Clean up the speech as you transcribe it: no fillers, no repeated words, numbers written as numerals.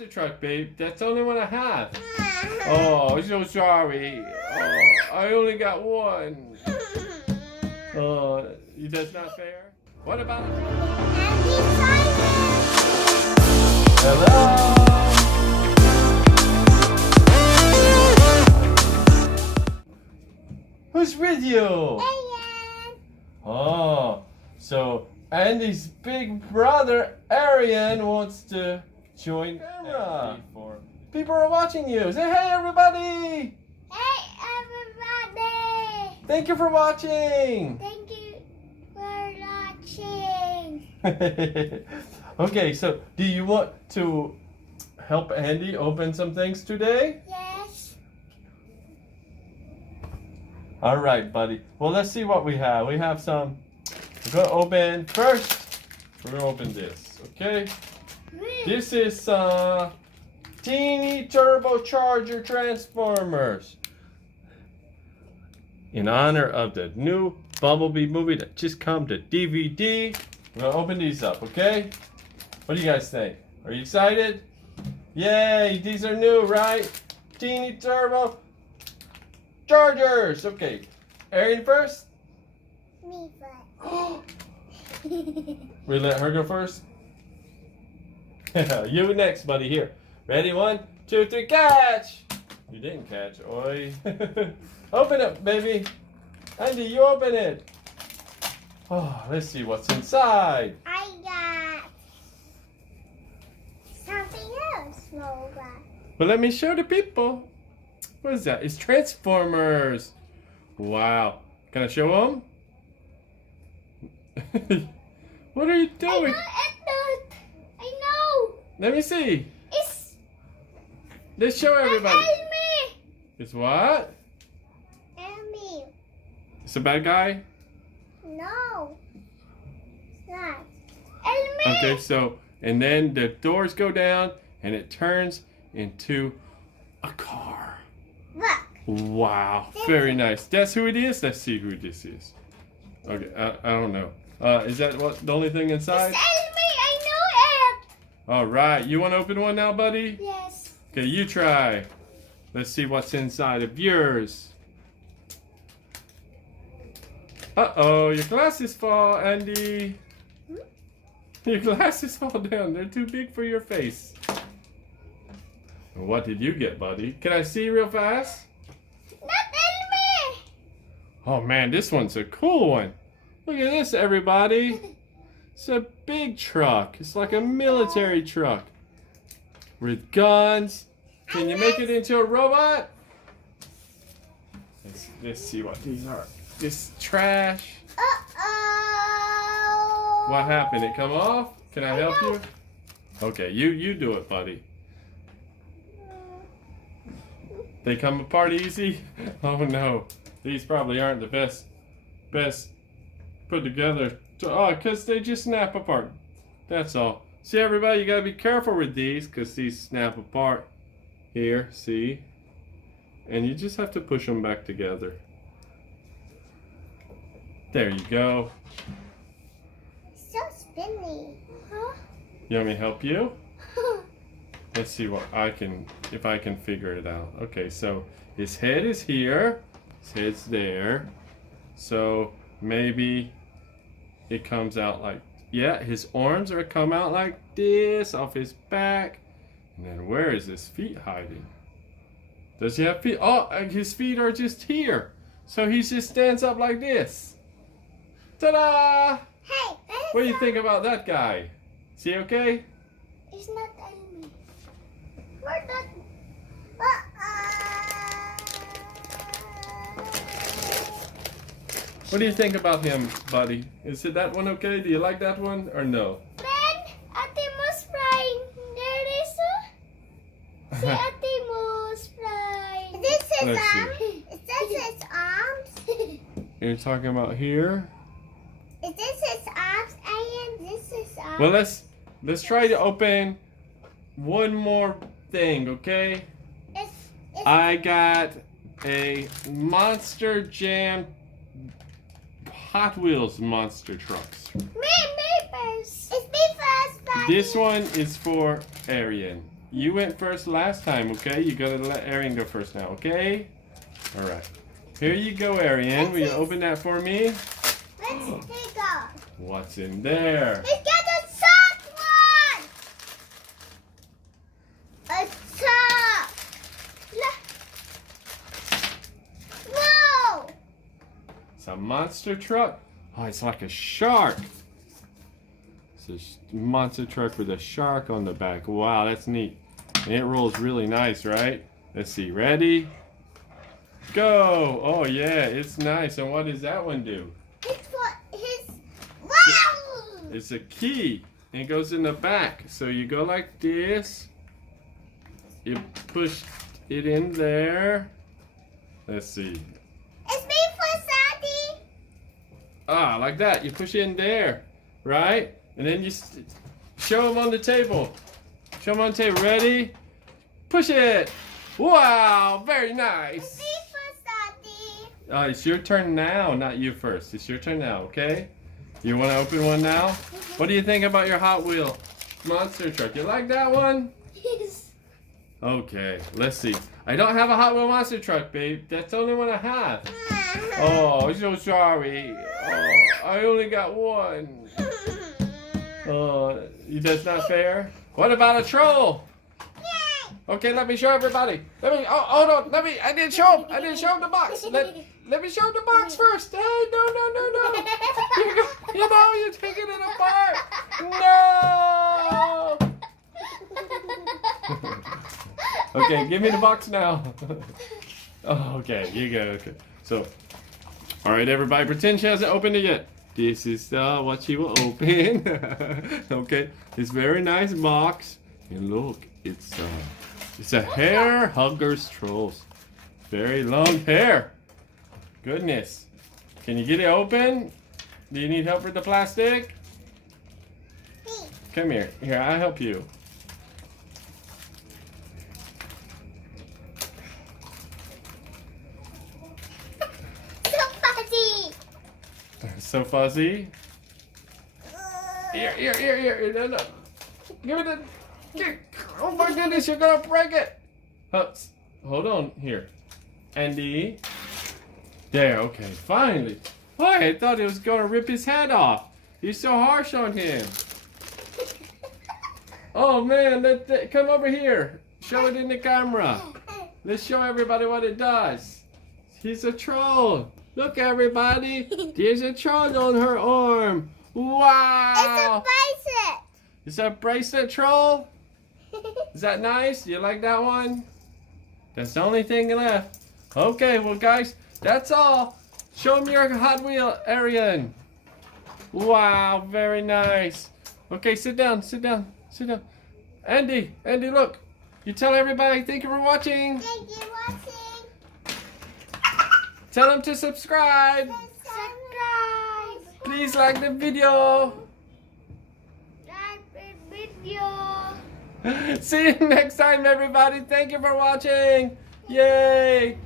monster truck, babe. That's the only one I have. Oh, I'm so sorry. Oh, I only got one. Oh, that's not fair. What about Hello? Who's with you? Arion. Oh, so Andy's big brother Arion wants to join camera. People are watching you. Say hey, everybody! Hey, everybody! Thank you for watching. Thank you for watching. Okay, so do you want to help Andy open some things today? Yes. All right, buddy. Well, let's see what we have. We have some. We're gonna open first. We're gonna open this. Okay. This is teeny turbocharger transformers. In honor of the new Bumblebee movie that just come to DVD. We're gonna open these up. Okay. What do you guys think? Are you excited? Yay! These are new, right? Teeny turbo. Chargers! Okay. Arion first? Me first. We let her go first? You next, buddy. Here. Ready? 1, 2, 3, catch! You didn't catch. Oi. Open it, baby. Andy, you open it. Oh, let's see what's inside. I got something else, Nova. But let me show the people. What is that? It's Transformers. Wow. Can I show them? What are you doing? I know. Let me see. It's Let's show everybody. Elmi. It's what? Elmi. It's a bad guy? No. It's not. Elmi. Okay, so, and then the doors go down and it turns into a car. Look. Wow, very nice. That's who it is? Let's see who this is. Okay, I don't know. Is that what the only thing inside? It's Elmi. I know it. All right, you want to open one now, buddy? Yes. Okay, you try. Let's see what's inside of yours. Uh-oh, your glasses fall, Andy. Your glasses fall down. They're too big for your face. What did you get, buddy? Can I see real fast? Not Elmi. Oh man, this one's a cool one. Look at this, everybody. It's a big truck. It's like a military truck with guns. Can you make it into a robot? Let's see what these are. This trash. Uh-oh. What happened? It come off? Can I help you? Okay, you do it, buddy. They come apart easy? Oh no. These probably aren't the best put together. Oh, because they just snap apart. That's all. See, everybody, you gotta be careful with these because these snap apart. Here, see? And you just have to push them back together. There you go. So spinny. Huh? You want me to help you? Let's see what if I can figure it out. Okay, so his head is here, his head's there. So maybe it comes out like, yeah, his arms are come out like this off his back. And then where is his feet hiding? Does he have feet? Oh, his feet are just here. So he just stands up like this. Ta-da! Hey, What do you think about that guy? Is he okay? It's not Elmi. We're not. What do you think about him, buddy? Is it that one okay? Do you like that one or no? Ben, Atimus flying. There is a. See Atimus flying. Is this his Let's see. arm? Is this his arms? You're talking about here? Is this his arms? This is arms. Well, let's try to open one more thing, okay? It's I got a Monster Jam Hot Wheels monster trucks. me first. It's me first, buddy. This one is for Arion. You went first last time, okay? You gotta let Arion go first now, okay? Alright. Here you go, Arion. Will you open that for me? Let's take off. What's in there? Let's get a soft one. A sock. Whoa. It's a monster truck. Oh, it's like a shark. It's a monster truck with a shark on the back. Wow, that's neat. And it rolls really nice, right? Let's see. Ready? Go! Oh yeah, it's nice. And what does that one do? It's for his. Wow! It's a key. And it goes in the back. So you go like this. You push it in there. Let's see. It's made for Sandy. Ah, like that. You push it in there, right? And then you show them on the table. Show them on the table. Ready? Push it. Wow, very nice. It's made for Sandy. It's your turn now, not you first. It's your turn now, okay? You want to open one now? What do you think about your Hot Wheel monster truck? You like that one? Yes. Okay, let's see. I don't have a Hot Wheel monster truck, babe. That's the only one I have. Oh, I'm so sorry. Oh, I only got one. Oh, that's not fair. What about a troll? Okay, let me show everybody. Hold on. I didn't show him. I didn't show him the box. Let me show him the box first. Hey, no. You're taking it apart. No. Okay, give me the box now. Oh, okay, you go. Okay. So, all right, everybody, pretend she hasn't opened it yet. This is what she will open. Okay, this very nice box. And look, it's a hair huggers trolls. Very long hair. Goodness. Can you get it open? Do you need help with the plastic? Come here. Here, I'll help you. So fuzzy. Here. No. Give it a. Oh my goodness, you're gonna break it. Hold on here. Andy. There, okay, finally. Boy, I thought it was gonna rip his head off. You're so harsh on him. Oh man, come over here. Show it in the camera. Let's show everybody what it does. He's a troll. Look, everybody. There's a troll on her arm. Wow. It's a bracelet. Is that a bracelet troll? Is that nice? You like that one? That's the only thing left. Okay, well, guys, that's all. Show me your Hot Wheel, Arion. Wow, very nice. Okay, sit down. Andy, look. You tell everybody, thank you for watching. Thank you for watching. Tell them to subscribe. Subscribe. Please like the video. Like the video. See you next time, everybody. Thank you for watching. Yay.